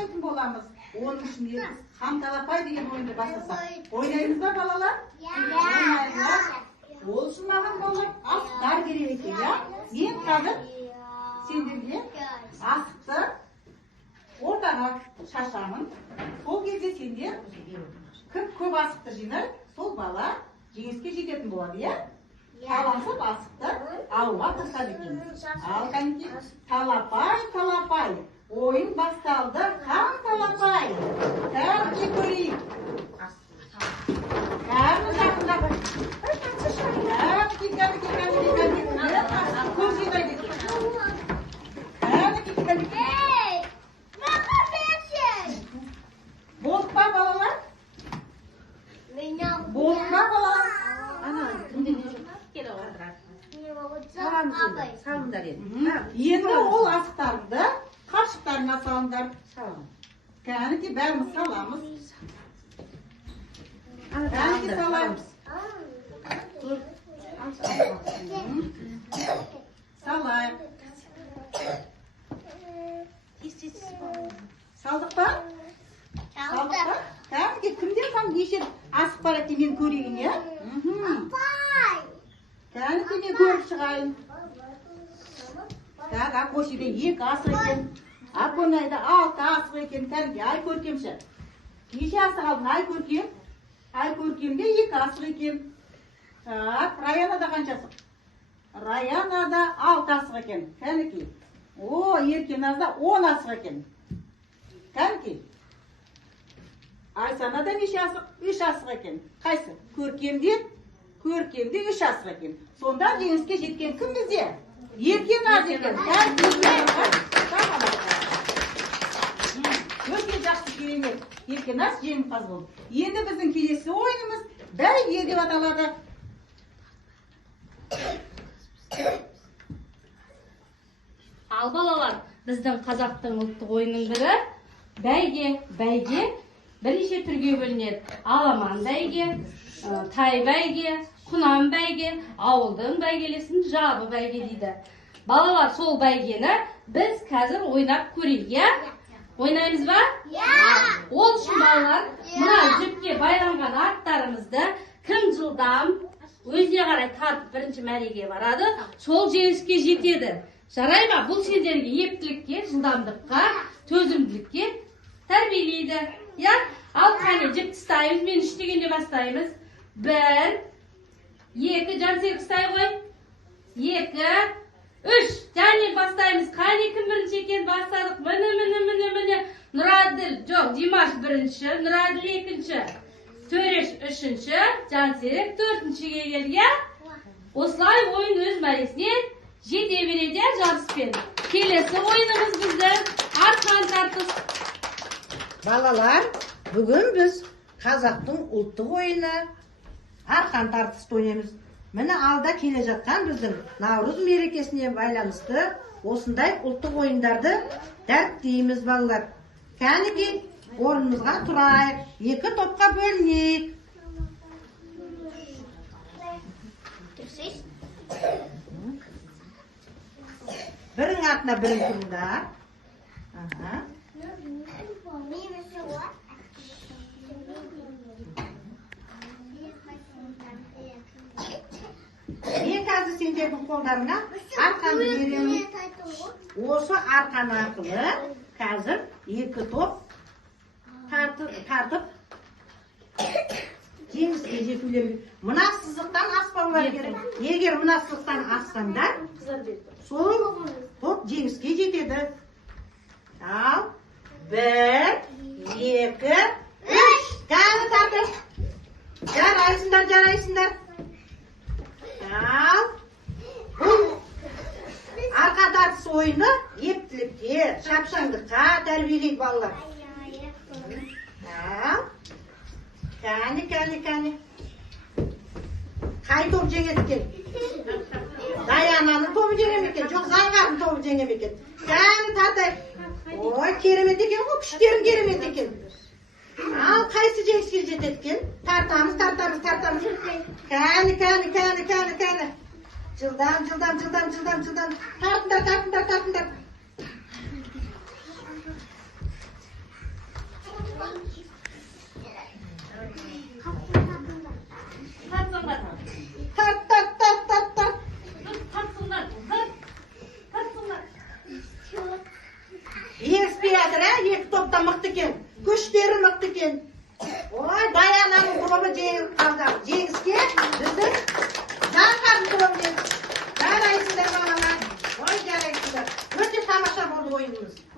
ойнайтын боламыз. Оның ішінде қам талапай деген ойынды бастасақ. Ойнаймыз ба балалар? Ойнаймыз. Ол үшін маған болып асықтар керек екен, я? Мен қазір сендерге асықты ортаға шашамын. Сол кезде сендер кім көп асықты жинай, сол бала жеңіске жететін болады, я? Таласып асықты алуға тырысады екенбіз. Ал кәнекей, талапай, ойын басталды. Қам талапай, кәнекей көрейік. Кәнекей жақындап. Көп жинайды екен. Кәнекей. Болды па балалар? Болды па балалар? Салыңдар еді. Енді ол асықтарды қашықтарына салыңдар. Кәнекей бәріміз саламыз. Кәнекей саламыз. Салайық. Салдық па? Салдық па? Кәнекей кімден сан неше асық бар екен мен көрейін, я? Кәнекей мен көріп шығайын. Қошеде 2 асық екен. Апонайда 6 асық екен. Кәнекей, ай көркемші. Неше асық алдың, ай көркем? Ай көркемде 2 асық екен. Раянада қанша асық? Раянада 6 асық екен. Кәнекей. Еркеназда 10 асық екен. Кәнекей. Айсанада неше асық? 3 асық екен. Қайсы? Көркемде 3 асық екен. Сонда жеңіске жеткен кім бізде? Еркеназ екен. Өте жақсы керемет. Еркеназ жеңімпаз болды. Енді біздің келесі ойынымыз бәйге деп аталады. Ал балалар, біздің қазақтың ұлттық ойынның бірі бәйге бірнеше түрге бөлінеді. Аламан бәйге, тай бәйге, құнан бәйге, ауылдың бәйгелесін жабы бәйге дейді. Балалар, сол бәйгені біз қазір ойнап көрейік, я? Ойнаймыз ба? Ол үшін балалар, мына жіпке байланған аттарымызды кім жылдам өзіне қарай тартып бірінші мәреге барады, сол жеңіске жетеді. Жарай ма? Бұл сендерге ептілікке, жылдамдыққа, төзімділікке тәрбиелейді. Я? Ал қане жіп тастаймыз, мен 3 дегенде бастаймыз. 1, 2, жансек ұстай ғой. 2, 3, және бастаймыз. Қане кім бірінші екен? Бастадық. Міне. Нұраділ, жоқ, Димаш бірінші, Нұраділ екінші, Төреш үшінші, Жансерек 4-шіге келге. Осылай ойын өз мәресіне жете береді жарыспен. Келесі ойынымыз бізді арқан тартыс. Балалар, бүгін біз қазақтың ұлттық ойыны арқан тартысты ойнаймыз. Міне алда келе жатқан біздің Наурыз мерекесіне байланысты осындай ұлттық ойындарды дәріптейміз балалар. Кәнекей, орнымызға тұрайық, 2 топқа бөлінейік. Бірің артына бірің тұрыңдар. Мен қазір сендердің қолдарына арқаны беремін. Осы арқан арқылы қазір 2 топ тартып жеңіске жетулері. Мына сызықтан аспаулар керек. Егер мына сызықтан ассаңдар, сол топ жеңіске жетеді. Ал, 1, 2, 3. Кәні тартып. Жарайсыңдар. Ал, бұл арқа тартыс ойыны ептілікке, шапшаңдыққа тәрбиелейді балалар. Ал, кәні. Қай топ жеңеді екен? Даянаның тобы жеңем екен, жоқ Заңғардың тобы жеңем екен. Кәні тартайық. Ой, керемет екен ғой, күштерің керемет екен. Ал, қайсы жеңіске жетеді екен? Тартамыз. Кәні. Жылдам. Тартындар. тобы да мықты екен. Күштері мықты екен. Ой, Даянаның тобы жеңіске біздің Жанқардың тобымен жарайсыңдар балалар. Ой, жарайсыңдар. Өте тамаша болды ойынымыз.